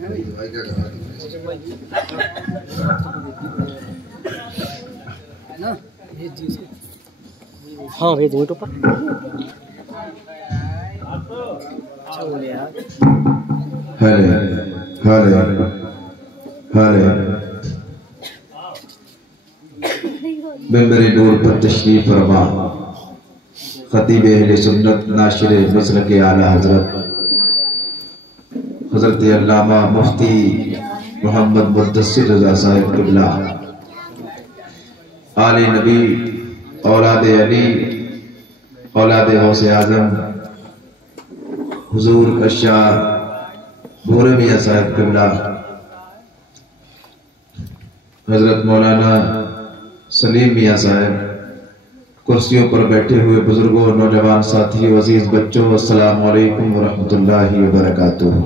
हाँ भेज दूँ पर हरे हरे हरे मेरे नूर पर तशरीफ फरमा खतीब अहले सुन्नत नाशिर मसलक के आला हजरत अल्लामा मुफ्ती मोहम्मद मुद्दस्सिर रज़ा साहिब क़िबला आले नबी औलाद अली औलाद गौसे आज़म हुजूर अशाह भूरे मियाँ साहिब क़िबला हजरत मौलाना सलीम मियाँ साहिब कुर्सियों पर बैठे हुए बुजुर्गों नौजवान साथियों अजीज बच्चों अस्सलामु अलैकुम व रहमतुल्लाहि व बरकातुहू।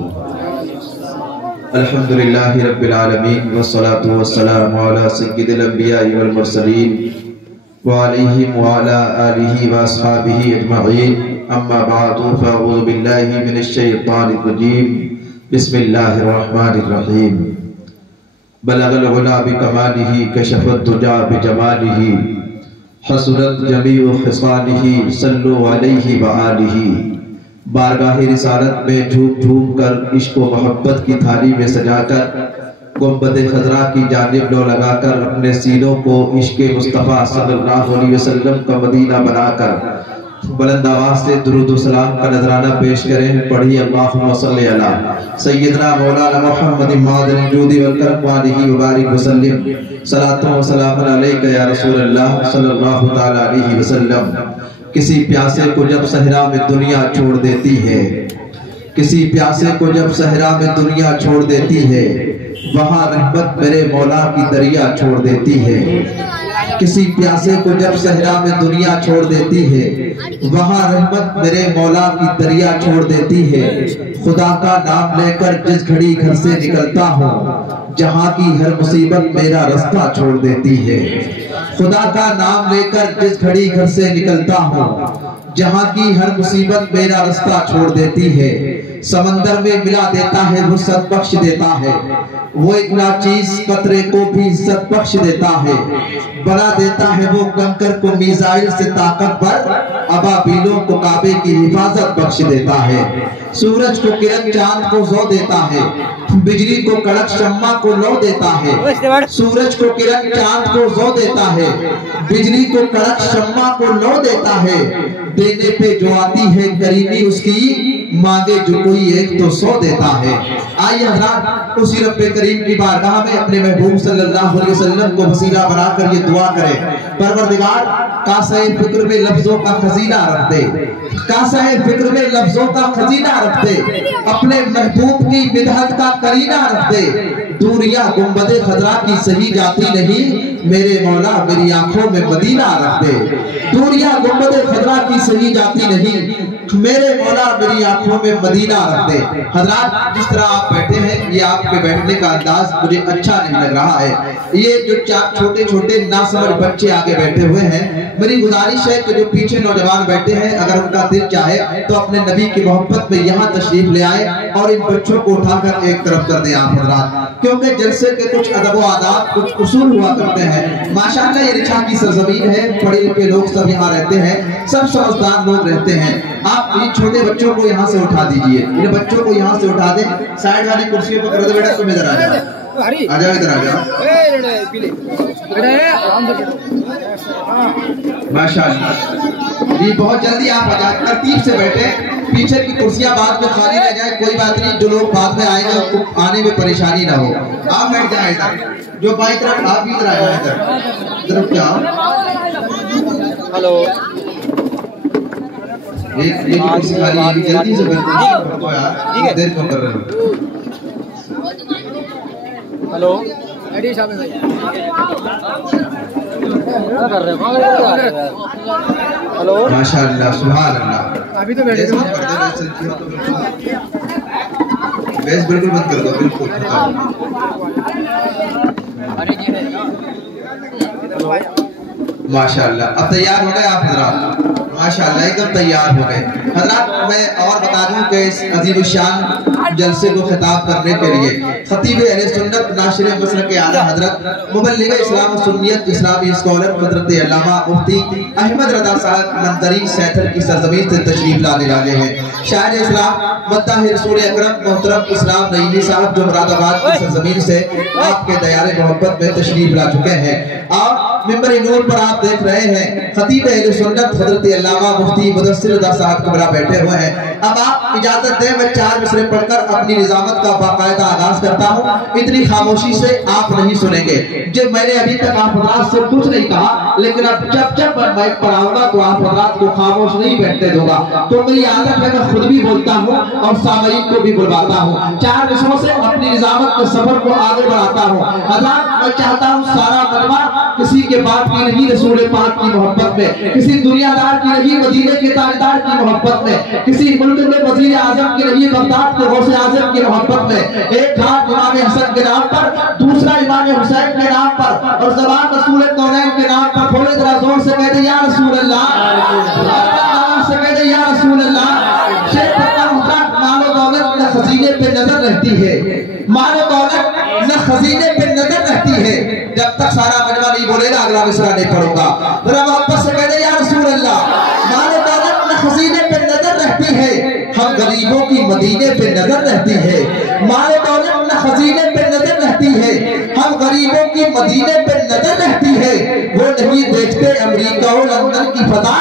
अल्हम्दुलिल्लाहि रब्बिल आलमीन वस्सलातु वस्सलामु अला सय्यिदिल अंबिया'i वल मुरसलीन व अलैहि व अला आलिहि व अस्हाबिहि अजमईन अम्मा बअदु फअऊज़ु बिल्लाहि मिनश शैतानिर रजीम बिस्मिल्लाहिर रहमानिर रहीम बलगल उला बिकमालिही कशफत दुजा बिजमालिही हसनत जमीउ खिसालिही सल्लु अलैहि व आलिही। बारगाह रिसालत में झूम झूम कर इश्क व मोहब्बत की थाली में सजाकर गुंबद खजरा की जानिब लो लगाकर अपने सीनों को इश्क मुस्तफ़ा सल्लल्लाहु अलैहि वसल्लम का मदीना बनाकर बुलंद आवाज से दुरूद व सलाम का नजराना पेश करें। पढ़िए अल्लाहुम्मा सल्ली अला सय्यदना मौलाना मुहम्मद मादनी जूदी वल करम वालिही व बारिक वसल्लम सलातो व सलामुन अलैका या रसूल अल्लाह सल्लल्लाहु तआला अलैहि वसल्लम। किसी प्यासे को जब सहरा में दुनिया छोड़ देती है, किसी प्यासे को जब सहरा में दुनिया छोड़ देती है, वहाँ रहमत मेरे मौला की दरिया छोड़ देती है। किसी प्यासे को जब सहरा में दुनिया छोड़ देती है, वहाँ रहमत मेरे मौला की दरिया छोड़ देती है। खुदा का नाम लेकर जिस घड़ी घर से निकलता हूँ, जहाँ की हर मुसीबत मेरा रास्ता छोड़ देती है। खुदा का नाम लेकर जिस घड़ी घर से निकलता हूँ, जहाँ की हर मुसीबत मेरा रास्ता छोड़ देती है। समंदर में मिला देता है वुसअत बख्श देता है, वो एक नाचीज कतरे को भी इज्जत बख्श देता है। बना देता है वो कंकर को मिसाइल से ताकतवर, अबाबीलों को काबे की हिफाजत बख्श देता है। सूरज को किरण चांद को ज़ो देता है, बिजली को कड़क शम्मा को लो देता है। सूरज को किरण चांद को ज़ो देता है, बिजली को कड़क शम्मा को लो देता है। देने पे जो आती है करीमी उसकी, मांगे जो कोई एक तो 100 देता है। आइए हज़रात उसी रब्बे करीम की बारगाह में अपने महबूब सल्लल्लाहु अलैहि वसल्लम को वसीला बनाकर ये दुआ करें। परवरदिगार कासे फिक्र में लफ्जों का खजीना रख दे, कासे फिक्र में लफ्जों का खजीना रख दे, अपने महबूब की बिदअत का करीना रख दे। दूरिया गुंबदे खजरा की सही जाती नहीं, मेरे मौला मेरी आंखों में मदीना रख दे। दूरिया गुंबदे खजरा की सही जाती नहीं, मेरे मौला मेरी आंखों में मदीना रख दे। हजरात जिस तरह आप बैठे हैं, ये आपके बैठने का अंदाज मुझे अच्छा नहीं लग रहा है। ये जो चार छोटे छोटे नासमझ बच्चे आगे बैठे हुए हैं, मेरी गुजारिश है कि जो पीछे नौजवान बैठे हैं, अगर उनका दिल चाहे तो अपने नबी की मोहब्बत में यहाँ तशरीफ ले आए और इन बच्चों को उठाकर एक तरफ कर दे आप हजरात, क्योंकि जलसे के कुछ अदब व आदाब कुछ उसूल हुआ करते हैं। माशाअल्लाह ये रिछा की सरजमीन है, पढ़े लिखे लोग सब यहाँ रहते हैं, सब समझदार लोग रहते हैं। आप इन छोटे बच्चों को यहाँ से उठा दीजिए, इन बच्चों को यहाँ से उठा दें, साइड वाली कुर्सियों पर कर दो। बेटा तुम इधर आ जाओ, आ जाओ इधर आ जाओ। माशाअल्लाह जी बहुत जल्दी आप आ जाए, तरतीब से बैठे, पीछे की कुर्सियां बाद में खाली रह जाए, कोई बात नहीं, जो लोग बाद में आएंगे उनको आने में परेशानी ना हो। आप बैठ जाए इधर, जो बाई तरफ आप भी इधर आ जाए, इधर क्या हेलो एक कुर्सी खाली, जल्दी से बैठो यार, देर क्यों कर रहे हो। हेलो हेलो माशाअल्लाह सुभान अल्लाह। अभी तो बैठे बेस बिल्कुल बंद कर दो, बिल्कुल। माशाअल्लाह अब तैयार हो गए आप हजरात, माशाअल्लाह एकदम तैयार हो गए। हजरात मैं और बता दूं कि इस अजीब शान जलसे को खिताब करने के लिए खतीब अहले सुन्नत नाशिर मसलक आला हजरत मुबल्लिग इस्लाम सुन्नियत इस्लामी स्कॉलर हजरत अल्लामा मुफ्ती अहमद रजा साहब मंदरी सैथर की सरजमीन से तशरीफ लाने वाले हैं। शायर इस्लाम मत्ताहिर रसूल अकरम मोहतरम इस्लाम नईमी साहब जो मुरादाबाद की सरजमीन से आपके दयारे मोहब्बत में तशरीफ ला चुके हैं। आप मिंबर नूर पर आप देख रहे हैं खतीब अहले सुन्नत हजरत अल्लामा मुफ्ती मुदस्सिर रजा साहब कमरा बैठे हुए हैं। अब आप इजाजत दें मैं 4 मिसरे पढ़कर अपनी निजामत का बाकायदा आगाज करता हूँ। इतनी खामोशी से आप नहीं सुनेंगे। जब मैंने अभी तक आप हजरात से कुछ नहीं कहा, लेकिन अब जब मैं पढ़ाऊंगा तो आप हजरात को खामोश नहीं बैठने दूंगा। तो मेरी आदत है मैं खुद भी बोलता हूँ और सामईन को भी बुलवाता हूँ। 4 मिसरों से अपनी निजामत के सफर को आगे बढ़ाता हूँ। हजरात मैं चाहता हूँ सारा मजमा किसी के बाप की नहीं रसूल पाक की मोहब्बत में, किसी दुनियादार की नहीं मदीने के ताजदार की मोहब्बत में, किसी मुल्क के वजीर आजम की नहीं बगदाद के गौसे आजम की मोहब्बत में। एक हाथ इमाम हसन के नाम पर, दूसरा इमाम हुसैन के नाम पर और ज़बान रसूल कौनैन के नाम पर। थोड़े जरा जोर से कह दे या रसूल अल्लाह, से कह दे या रसूल अल्लाह। शेख मानो दौलत न खजीने पे नजर रहती है, मानो दौलत न खजीने पे नजर रहती है। जब तक सारा मजमा नहीं बोलेगा अगला मिसरा नहीं पढ़ूंगा। जरा वापस से कह दे या रसूल अल्लाह। मानो दौलत न खजीने पे नजर रहती है, हम गरीबों की मदीने पे नजर रहती है। मानो दौलत न खजीने पे नजर रहती है, हम गरीबों की मदीने पे नजर रहती है। वो नहीं देखते अमेरिका और लंदन की फजा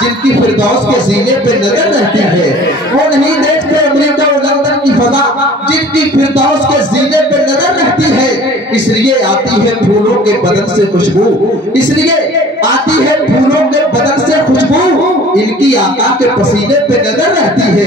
जिनकी फिरदौस के सीने पे नजर रहती है। वो नहीं देखते अमेरिका और लंदन की फजा जिनकी फिरदौस के सीने पे नजर रहती है। इसलिए आती है फूलों के बदन से खुशबू, इसलिए आती है फूलों के बदन से खुशबू, इनकी आका के पसीने पे नजर रहती है।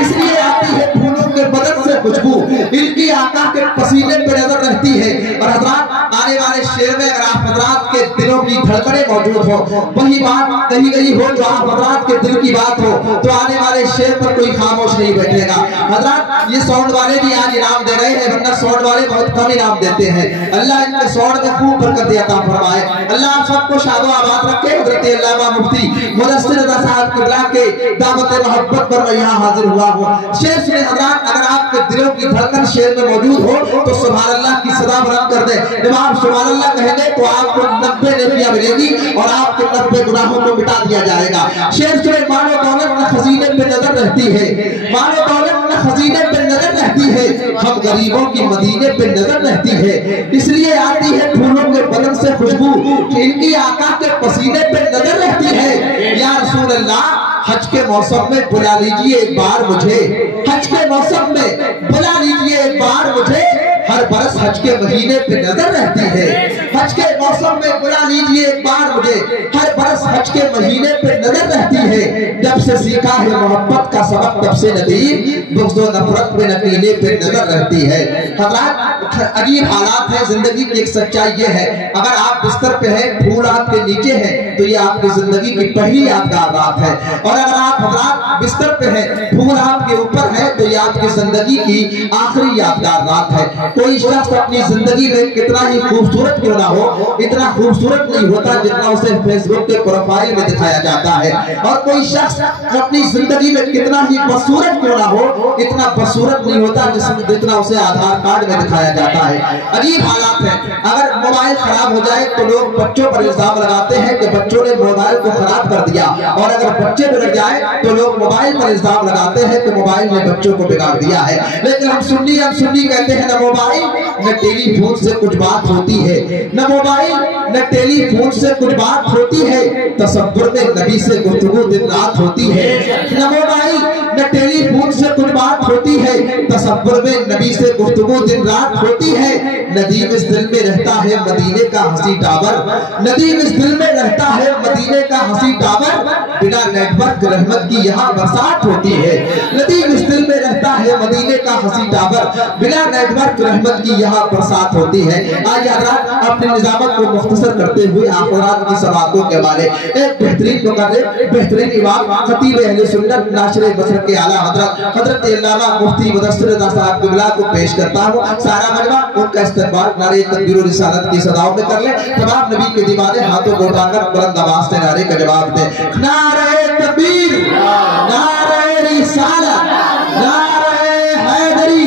इसलिए आती है फूलों के बदन से खुशबू, इनकी आका के पसीने पे नजर रहती है। और हजरात आने वाले शेर में अगर आप हजरात के दिलों की धड़कनें मौजूद हो, वही बात कही गई हो जो आप हजरात के दिल की बात हो, तो आने वाले शेर पर कोई खामोश नहीं बैठेगा। हजरात ये साउंड वाले भी आज इनाम दे रहे हैं, वरना साउंड वाले बहुत कम इनाम देते हैं। अल्लाह इनके साउंड में खूब बरकत अता फरमाए। अल्लाह आप सबको शादो आबाद रखे। हजरत अल्लामा मुफ्ती मुदस्सिर रजा साहब किबला के दावत मोहब्बत पर मैं यहाँ हाजिर हुआ हूँ। शेर सुने हजरात, अगर आपके दिलों की धड़कन शेर में मौजूद हो तो सुभान अल्लाह की सदा बुलंद कर दे। जब आप सुभान अल्लाह कहेंगे तो आपको 90 नेकियां मिलेगी और आपके 90 गुनाहों को मिटा दिया जाएगा। शेर सुने, मानो दौलत न खजीने पे नजर रहती है, मानो दौलत न खजीने पे नजर रहती है, हम गरीबों की मदीने पे नजर रहती है। इसलिए आती है फूलों के बदन से खुशबू, इनकी आका के पसीने पे नजर रहती है। या रसूल अल्लाह हज के मौसम में बुला लीजिए एक बार मुझे, हज के मौसम में बुला लीजिए एक बार मुझे, हर बरस हज के महीने पे नजर रहती है। हज के मौसम में बुला लीजिए एक बार मुझे, हर बरस हज के महीने पे नजर रहती है। जब से सीखा है मोहब्बत का सबक तब से नदीम बुग़्ज़ व नफ़रत पे नकीने पे नजर रहती है। हज़रात अजीब हालात है जिंदगी की। एक सच्चाई ये है, अगर आप बिस्तर पे हैं, फूल आपके नीचे है, तो ये आपकी जिंदगी की पहली यादगार रात है। और अगर आप हज़रात बिस्तर पे हैं, फूल आपके ऊपर है, तो ये आपकी जिंदगी की आखिरी यादगार रात है। कोई शख्स अपनी जिंदगी में कितना ही खूबसूरत क्यों ना हो, इतना खूबसूरत नहीं होता जितना उसे फेसबुक के प्रोफाइल में दिखाया जाता है। और कोई शख्स अपनी जिंदगी में कितना ही बदसूरत क्यों ना हो, इतना बदसूरत नहीं होता जितना उसे आधार कार्ड में दिखाया जाता है। अजीब हालात है। अगर मोबाइल खराब हो जाए तो लोग बच्चों पर इल्जाम लगाते हैं कि बच्चों ने मोबाइल को खराब कर दिया, और अगर बच्चे बिगड़ जाए तो लोग मोबाइल पर इल्जाम लगाते हैं कि मोबाइल ने बच्चों को बिगाड़ दिया है। लेकिन हम सुन्नी कहते हैं न मोबाइल न टेलीफोन से कुछ बात होती है, न मोबाइल न टेलीफोन से कुछ बात होती है, तसव्वुर में नबी से गुफ्तगू दिन रात होती है। न मोबाइल न टेलीफोन से कुछ बात होती है, तसव्वुर में नबी से गुफ्तगू दिन रात होती है। नदीम इस दिल में रहता है मदीने का हंसी टावर, नदीम इस दिल में रहता है मदीने का हंसी टावर, बिना नेटवर्क रहमत की यहाँ बरसात होती है। नदीम इस दिल में रहता है मदीने का हंसी टावर, बिना नेटवर्क रहमत की यहाँ बरसात होती है। आज हज़रात अपने निजामत को मुख्तसर करते हुए आखिरात की सवातों के बारे एक बेहतरीन मुक़र्रिर, बेहतरीन इमाम, खतीब अहले सुन्नत नाशिर मसलक के आला हज़रत अल्लामा मुफ्ती मुदस्सिर रज़ा साहब क़िबला को पेश करता हूँ। सारा मजमा उनका इस्तक़बाल नारे तकबीर व रिसालत की सदाओं में कर ले। तमाम नबी के दीवाने हाथों को उठाकर बुलंद आवाज़ से नारे का जवाब दे। नारे तकबीर, नारे रिसालत, नारे हैदरी,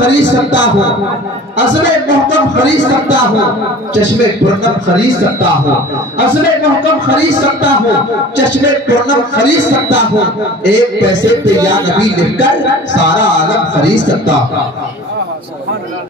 خرید سکتا ہوں، عزم محکم خرید سکتا ہوں، چشم پرنم خرید سکتا ہوں، عزم محکم خرید سکتا ہوں، چشم پرنم خرید سکتا ہوں، ایک پیسے پہ یا نبی لکھ کر سارا عالم خرید سکتا ہوں۔